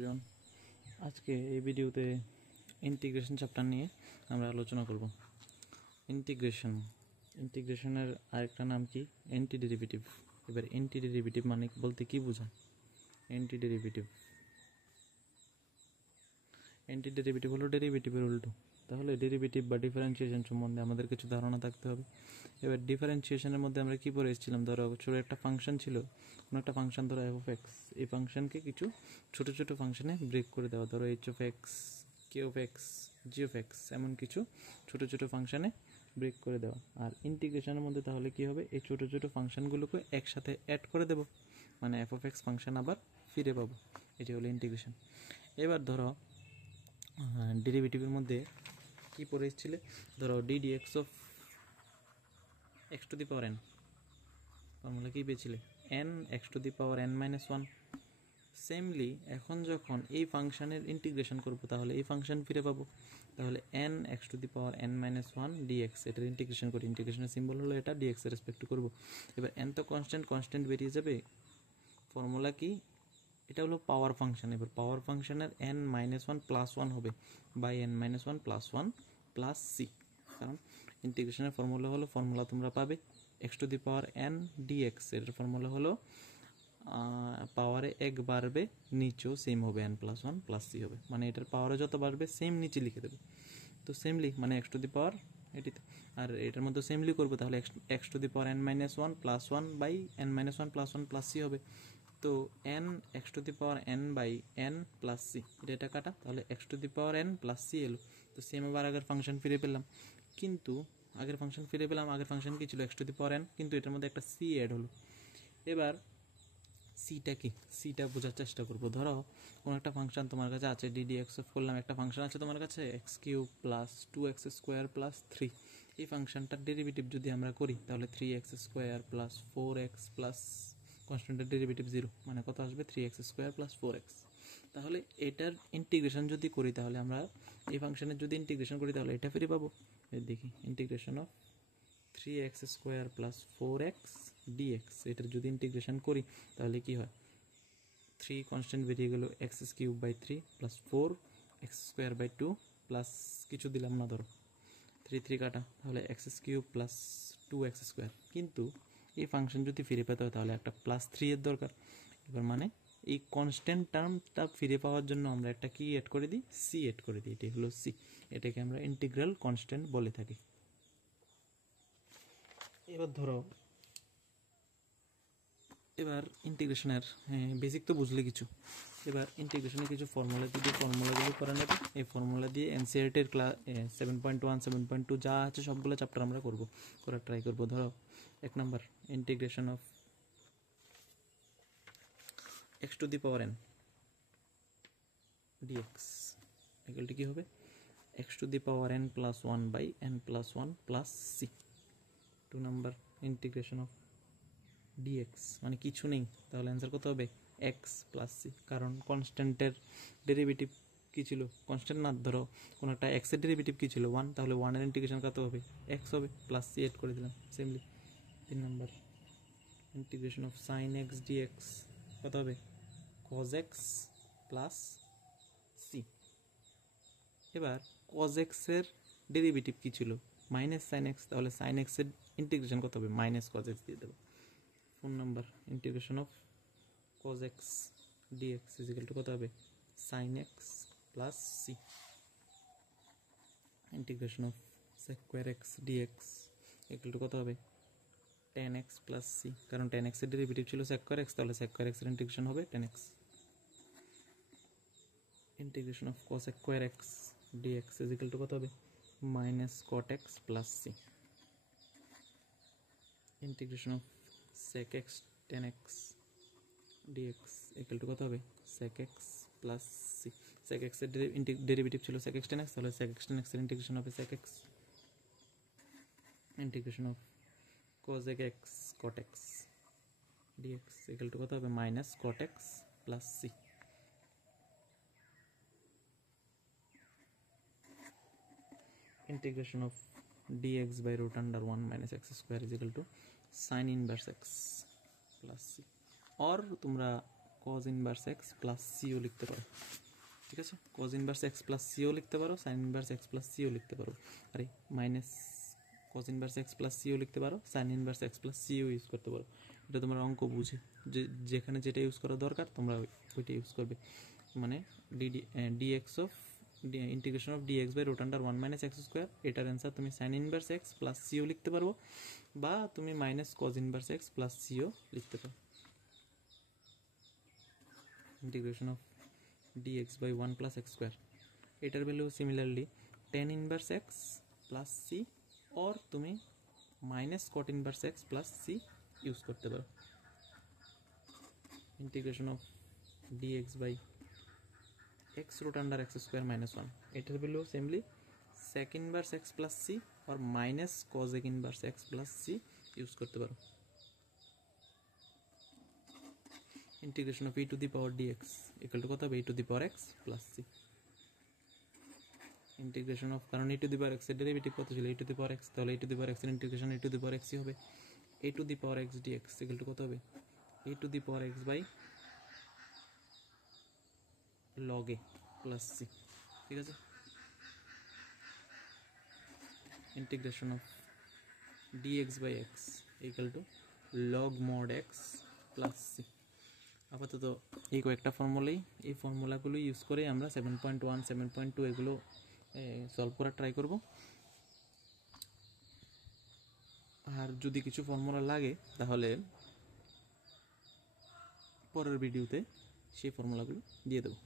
Everyone, আজকে এই ভিডিওতে ইন্টিগ্রেশন চ্যাপ্টার নিয়ে আমরা আলোচনা করব। ইন্টিগ্রেশনের আরেকটা নাম কি? Anti derivative. এবার অ্যান্টি ডেরিভেটিভ মানে বলতে কি বোঝায়? অ্যান্টি ডেরিভেটিভ হলো ডেরিভেটিভের উল্টো। তাহলে ডেরিভেটিভ বা ডিফারেন্সিয়েশন সম্বন্ধে আমাদের কিছু ধারণা থাকতে হবে। এবার ডিফারেন্সিয়েশনের মধ্যে আমরা কি পড়ে এসেছিলাম? ধরো ছোটো একটা ফাংশন ছিল, কোনো একটা ফাংশন ধরো এফ অফ এক্স, এই ফাংশনকে কিছু ছোটো ছোটো ফাংশনে ব্রেক করে দেওয়া, ধরো H of x, K of x, G of x, এমন কিছু ছোটো ছোটো ফাংশনে ব্রেক করে দেওয়া। আর ইন্টিগ্রেশনের মধ্যে তাহলে কি হবে? এই ছোটো ছোটো ফাংশনগুলোকে একসাথে অ্যাড করে দেবো, মানে এফ অফ এক্স ফাংশন আবার ফিরে পাবো। এটি হলো ইন্টিগ্রেশন। এবার ধরো ডেরিভেটিভের মধ্যে কি পড়ে এসেছিলে? ধরো d d x of x to the power n, formula কী পেয়েছিলে? N x to the power n minus one. Samely এখন যখন এই ফাংশনের ইন্টিগ্রেশন করবো তাহলে এই ফাংশন ফিরে পাবো। তাহলে n x to the power n minus one dx, এটার ইন্টিগ্রেশন করি। ইন্টিগ্রেশনের সিম্বল হলো এটা, ডিএক্স এর রেসপেক্ট করবো। এবার এন তো কনস্ট্যান্ট বেরিয়ে যাবে। ফর্মুলা কি? এটা হলো পাওয়ার ফাংশন। এবার পাওয়ার ফাংশনের n minus one plus one হবে by n minus one plus one plus c. কারণ ইন্টিগ্রেশনের ফর্মুলা হলো, ফর্মুলা তোমরা পাবে x to the power n d x, এটার ফর্মুলা হলো পাওয়ারে এক বাড়বে নিচেও সেম হবে, n plus one plus c হবে, মানে এটার পাওয়ারে যত বাড়বে সেম নিচে লিখে দেবে। তো সেমলি মানে এক্স টু দি পাওয়ার এটি, আর এটার মধ্যে সেমলি করবো তাহলে x to the power n minus one plus one by n minus one plus c হবে। তো n x to the power n by n plus c, এটা কাটা, তাহলে x to the power n plus c এলো। তো same আবার আগের function ফিরে পেলাম, কিন্তু আগের ফাংশন কি ছিল? X to the power N, কিন্তু এটার মধ্যে একটা সি অ্যাড হলো। এবার সিটা কি? সিটা বোঝার চেষ্টা করবো। ধরো কোনো একটা ফাংশন তোমার কাছে আছে, ডিডি এক্স অফ করলাম, একটা ফাংশন আছে তোমার কাছে x cube plus two x square plus three. এই ফাংশনটার ডেরিভেটিভ যদি আমরা করি তাহলে three x square plus four x plus কনস্ট্যান্টের ডেরিভেটিভ জিরো, মানে কত আসবে? Three x square plus four x. তাহলে এটার ইন্টিগ্রেশন যদি করি তাহলে আমরা এই ফাংশনের যদি ইন্টিগ্রেশন করি তাহলে এটা ফিরে পাবো। দেখি, integration of three x square plus four x dx, এটার যদি ইন্টিগ্রেশন করি তাহলে কি হয়? থ্রি কনস্ট্যান্ট বেরিয়ে গেল, x cube by three plus four x square by two plus কিছু দিলাম না, ধরো থ্রি থ্রি কাটা, তাহলে x cube plus two x square. কিন্তু এই ফাংশন যদি ফিরে পেতে হয় তাহলে একটা প্লাস থ্রি এর দরকার। এবার মানে এই কনস্ট্যান্ট টার্মটা ফিরে পাওয়ার জন্য আমরা একটা কি এড করে দিই? সি এড করে দিই। এটি হলো সি, এটাকে আমরা ইন্টিগ্রাল কনস্ট্যান্ট বলে থাকি। এবার ধরো এবার ইন্টিগ্রেশনের বেসিক তো বুঝলে কিছু। এবার ইন্টিগ্রেশনের কিছু ফর্মুলা দিয়ে ফর্মুলাগুলো করে নেবে। এই ফর্মুলা দিয়ে এনসিআরটির ক্লাস 7.1 7.2 যা আছে সবগুলো চ্যাপ্টার আমরা করার ট্রাই করবো। ধরো এক number, integration of x to the power n d x equal to কি হবে? X to the power n plus one by n plus one plus c. 2 number, integration of d x মানে কিছু নেই, তাহলে অ্যান্সার কত হবে? X plus c. কারণ কনস্ট্যান্টের ডেরিভেটিভ কী ছিল? কনস্ট্যান্ট না, ধরো কোনো একটা এক্সের ডেরিভেটিভ কী ছিল? ওয়ান, তাহলে ওয়ানের ইন্টিগ্রেশন কত হবে? এক্স হবে, প্লাস সি এড করে দিলাম similarly. 3 number, integration of sine x dx কত হবে? Cos x plus c. এবার কজ এক্সের ডেরিভেটিভ কী ছিল? মাইনাস সাইন এক্স, তাহলে সাইন এক্সের ইন্টিগ্রেশন কত হবে? মাইনাস কজ এক্স দিয়ে দেবো। 4 number, integration of cos x dx is equal to কত হবে? sin x plus c। Integration of sec square x dx equal to কত হবে? tan x plus c, কারণ tan x এর ডেরিভেটিভ ছিল sec square x, তাহলে sec square x এর integration হবে tan x। Integration of cos square x dx is equal to কত হবে? minus cot x plus c। Integration of sec x tan x dx equal to কত হবে? sec x plus c। sec x এর derivative ছিল sec x tan x, তাহলে sec x tan x এর integration হবে sec x। Integration of cosec x cot x dx equal to কত হবে? Minus cot x plus c। Integration of dx by root under 1 minus x square is equal to sin inverse x plus c। और তোমরা cos inverse x plus সিও লিখতে পারো, ঠিক আছে? cos inverse x plus সিও লিখতে পারো, সাইন ইনভার্স এক্স প্লাস সিও লিখতে পারো, আরে minus cos inverse x plus সিও লিখতে পারো, সাইন ইনভার্স এক্স প্লাস সিও ইউজ করতে পারো। এটা তোমার অঙ্ক বুঝে যেখানে যেটা ইউজ করা দরকার তোমরা ওইটা ইউজ করবে। মানে d x of integration of d x by root under 1 minus x square, এটার অ্যান্সার তুমি সাইন ইনভার্স এক্স প্লাস সিও লিখতে পারবো, বা তুমি minus cos inverse x plus সিও লিখতে পারো। Integration of d x by 1 plus x square, এটার value similarly tan inverse x plus c, or তুমি minus cot inverse x plus c use করতে পারো। Integration of d x by x root under x square minus 1, এটার value samely sec inverse x plus c আর minus cosec inverse x plus c use করতে পারো। Integration of e to the power d x equal to কত হবে, e to the power x plus c. Integration of, কারণ e to the power x এর derivative কত ছিল, e to the power x, তাহলে e to the power x এর integration e to the power এক্সই হবে। E to the power x d x equal to কত হবে, e to the power x by log a plus c, ঠিক আছে? Integration of d x by x equal to log mod x plus c. আপাতত এই কয়েকটা ফর্মুলাই, এই ফর্মুলাগুলো use করে আমরা 7.1 7.2 এগুলো সলভ করার ট্রাই করব। আর যদি কিছু ফর্মুলা লাগে তাহলে পরের ভিডিওতে সেই ফর্মুলাগুলো দিয়ে দেবো।